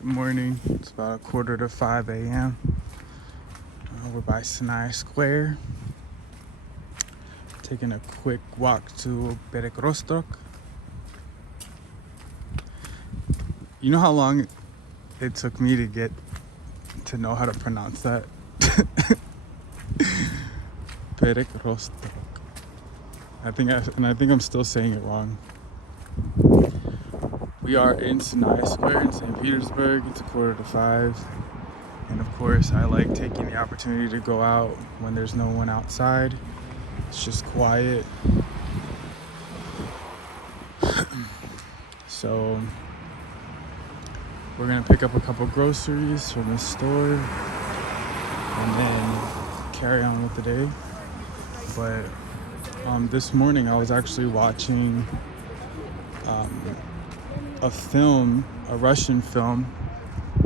Good morning. It's about 4:45 a.m. We're by Sinai Square, taking a quick walk to Perекrostok. You know how long it took me to get to know how to pronounce that? Perekrostok. I think I'm still saying it wrong. We are in Sinai Square in St. Petersburg. It's 4:45. And of course, I like taking the opportunity to go out when there's no one outside. It's just quiet. So we're gonna pick up a couple groceries from the store and then carry on with the day. But this morning I was actually watching a Russian film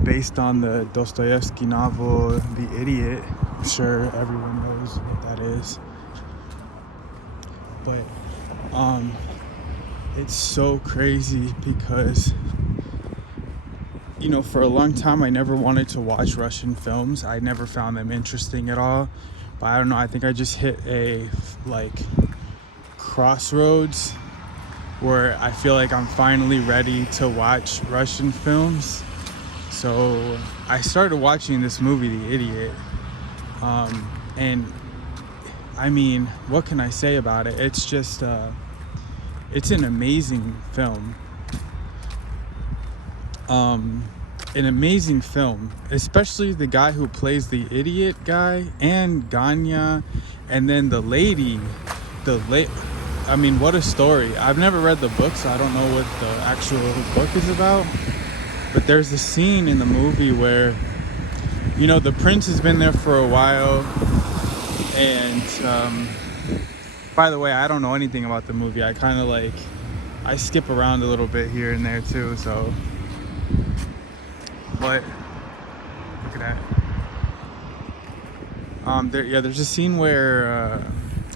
based on the Dostoevsky novel, The Idiot. I'm sure everyone knows what that is. But it's so crazy because, for a long time I never wanted to watch Russian films. I never found them interesting at all. But I don't know, I think I just hit a crossroads where I feel like I'm finally ready to watch Russian films. So I started watching this movie, The Idiot, and I mean, what can I say about it? It's just, it's an amazing film. An amazing film, especially the guy who plays the idiot guy and Ganya, and then the lady, I mean, what a story. I've never read the book, so I don't know what the actual book is about. But there's a scene in the movie where, the prince has been there for a while. And by the way, I don't know anything about the movie. I kind of I skip around a little bit here and there too. So, but look at that. There's a scene where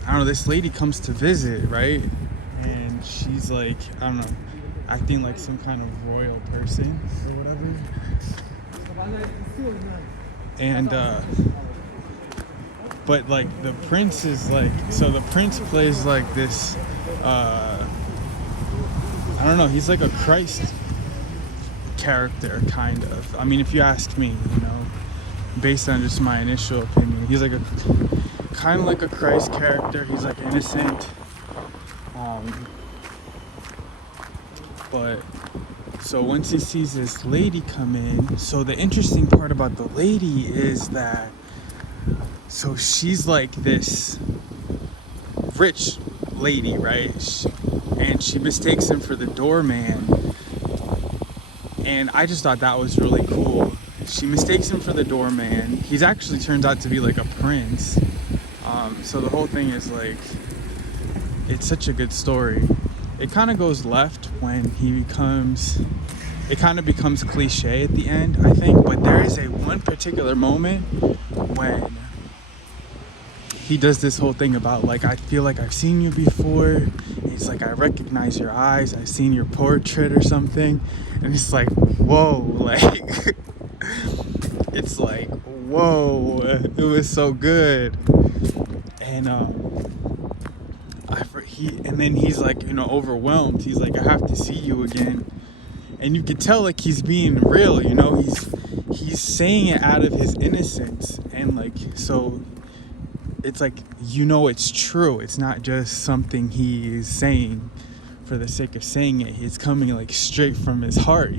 I don't know, this lady comes to visit, right? And she's I don't know, acting like some kind of royal person or whatever. And but the prince is so the prince plays this I don't know, he's like a Christ character, kind of. I mean, if you ask me, based on just my initial opinion, he's kind of like a Christ character. He's innocent, but so once he sees this lady come in, so the interesting part about the lady is that, so she's this rich lady, right? And she mistakes him for the doorman. And I just thought that was really cool. She mistakes him for the doorman. He's actually turns out to be a prince. So the whole thing is it's such a good story. It kind of goes left when it kind of becomes cliche at the end, I think. But there is one particular moment when he does this whole thing about I feel like I've seen you before. He's I recognize your eyes. I've seen your portrait or something. And it's whoa, it's whoa. It was so good. And then he's overwhelmed. He's I have to see you again. And you could tell he's being real, he's saying it out of his innocence. And so it's it's true. It's not just something he is saying for the sake of saying it. It's coming straight from his heart,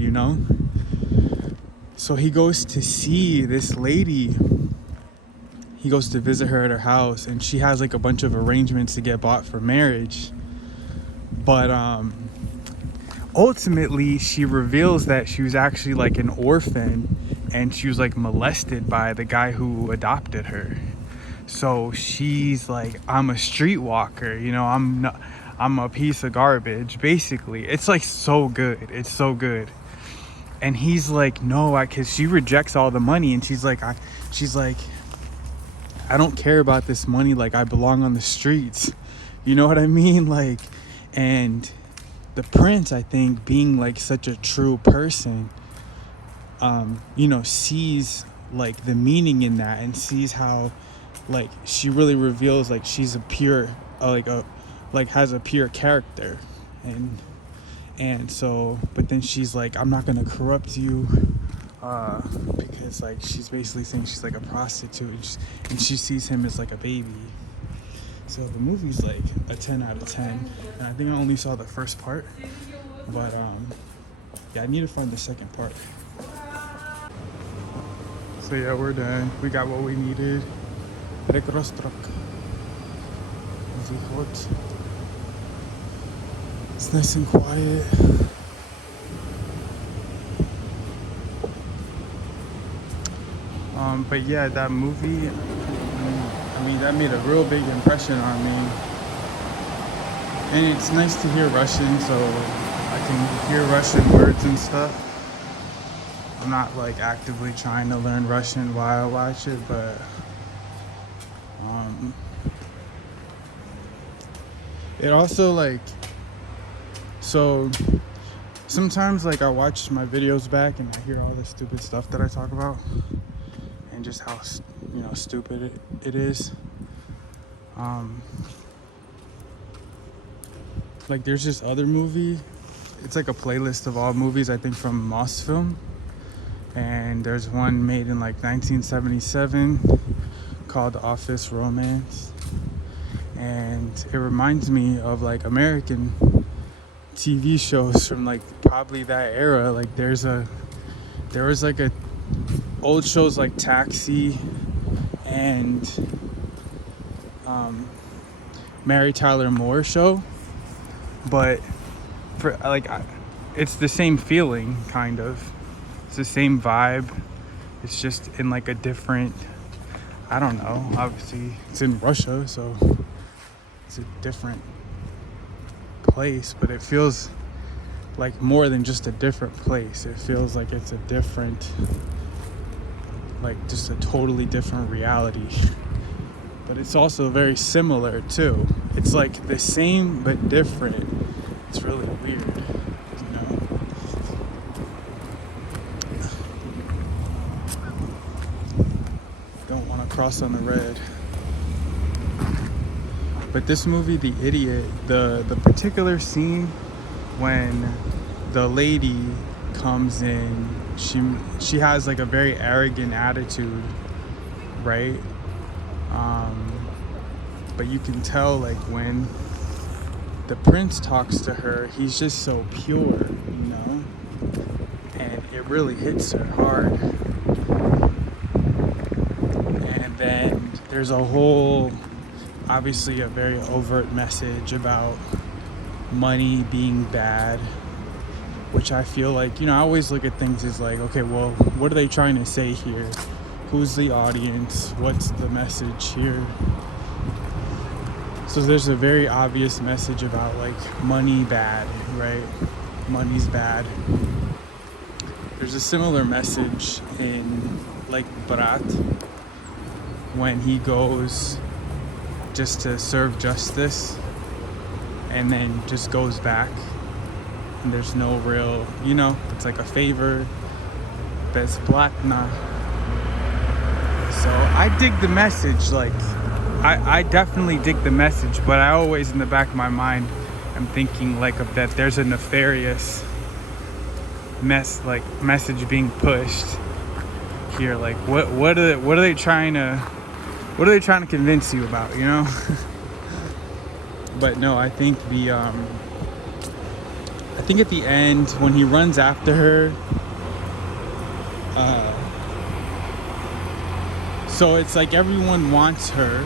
So he goes to see this lady. He goes to visit her at her house, and she has a bunch of arrangements to get bought for marriage. But ultimately she reveals that she was actually an orphan, and she was molested by the guy who adopted her. So she's I'm a streetwalker, I'm a piece of garbage, basically. It's so good. It's so good. And he's no, because she rejects all the money, and she's I don't care about this money. I belong on the streets. You know what I mean? And the prince, I think, being such a true person, you know, sees like the meaning in that, and sees how like she really reveals like she's a pure like has a pure character. And so, but then she's like, I'm not gonna corrupt you, because like she's basically saying she's like a prostitute, and she sees him as like a baby. So the movie's like a 10 out of 10, and I think I only saw the first part, but yeah, I need to find the second part. So yeah, we're done. We got what we needed. Perekrøstok. It's nice and quiet. But yeah, that movie, I mean, that made a real big impression on me. And it's nice to hear Russian, so I can hear Russian words and stuff. I'm not like actively trying to learn Russian while I watch it, but it also like, so sometimes like I watch my videos back and I hear all the stupid stuff that I talk about, and just how, you know, stupid it is. Like there's this other movie, it's like a playlist of all movies, I think from Mosfilm, and there's one made in like 1977 called Office Romance, and it reminds me of like American TV shows from like probably that era. Like there was like a old shows like Taxi and Mary Tyler Moore Show, but for like it's the same feeling, kind of. It's the same vibe. It's just in like a different, I don't know, obviously it's in Russia, so it's a different place, but it feels like more than just a different place. It feels like it's a different, like just a totally different reality. But it's also very similar too. It's like the same but different. It's really weird, you know. Don't want to cross on the red. But this movie, The Idiot, the particular scene when the lady comes in, she has like a very arrogant attitude, right? But you can tell like when the prince talks to her, he's just so pure, you know? And it really hits her hard. And then there's a whole, obviously a very overt message about money being bad, which I feel like, you know, I always look at things as like, okay, well, what are they trying to say here? Who's the audience? What's the message here? So there's a very obvious message about like money bad, right? Money's bad. There's a similar message in like Brat, when he goes just to serve justice and then just goes back, and there's no real, you know, it's like a favor, bezplatna. So I dig the message, like I definitely dig the message, but I always in the back of my mind am thinking like of that there's a nefarious message being pushed here. Like what are they trying to convince you about, you know? But no, I think at the end when he runs after her, so it's like everyone wants her,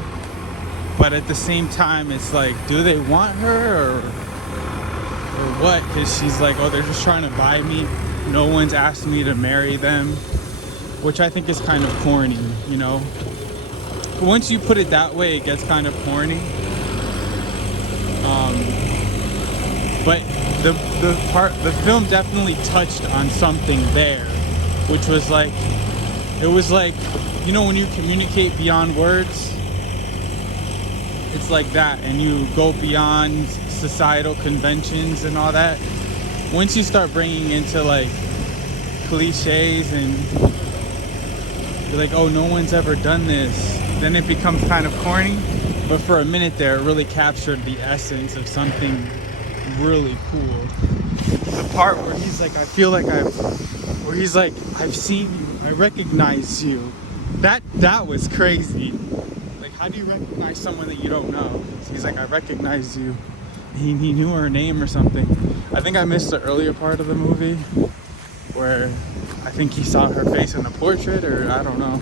but at the same time it's like, do they want her or what? Because she's like, oh, they're just trying to buy me, no one's asked me to marry them, which I think is kind of corny, you know? But once you put it that way, it gets kind of corny. But the film definitely touched on something there, which was like, it was like, you know, when you communicate beyond words, it's like that, and you go beyond societal conventions and all that. Once you start bringing into like cliches and you're like, oh, no one's ever done this. Then it becomes kind of corny. But for a minute there, it really captured the essence of something really cool. The part where he's like, I feel like where he's like, I've seen you, I recognize you. That was crazy. Like, how do you recognize someone that you don't know? He's like, I recognize you. He knew her name or something. I think I missed the earlier part of the movie where I think he saw her face in the portrait, or I don't know.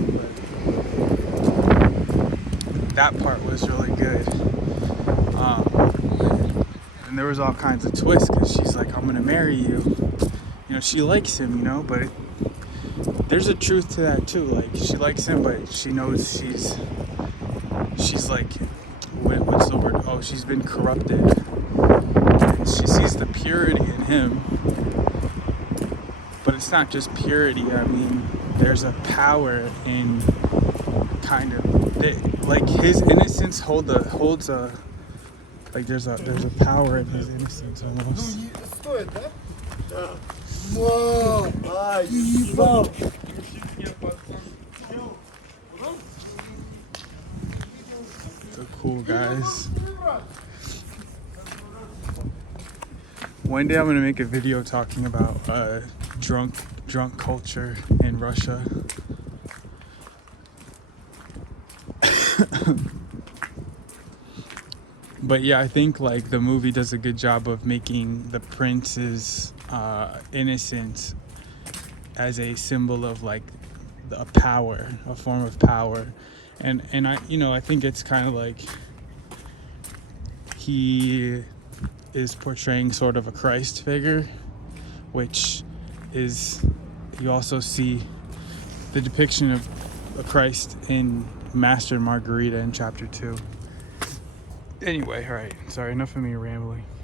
But that part was really good. And there was all kinds of twists because she's like, I'm gonna marry you. You know, she likes him, you know, but there's a truth to that too. Like, she likes him, but she knows she's like, what's the word? Oh, she's been corrupted. And she sees the purity in him. But it's not just purity. I mean, there's a power in kind of, like, his innocence holds a, like, there's a power in his innocence almost. So cool, guys. One day I'm gonna make a video talking about drunk culture in Russia. But yeah, I think like the movie does a good job of making the prince's innocence as a symbol of like a power, a form of power, and I, you know, I think it's kind of like he is portraying sort of a Christ figure, which is, you also see the depiction of a Christ in Master and Margarita in chapter 2. Anyway, all right, sorry, enough of me rambling.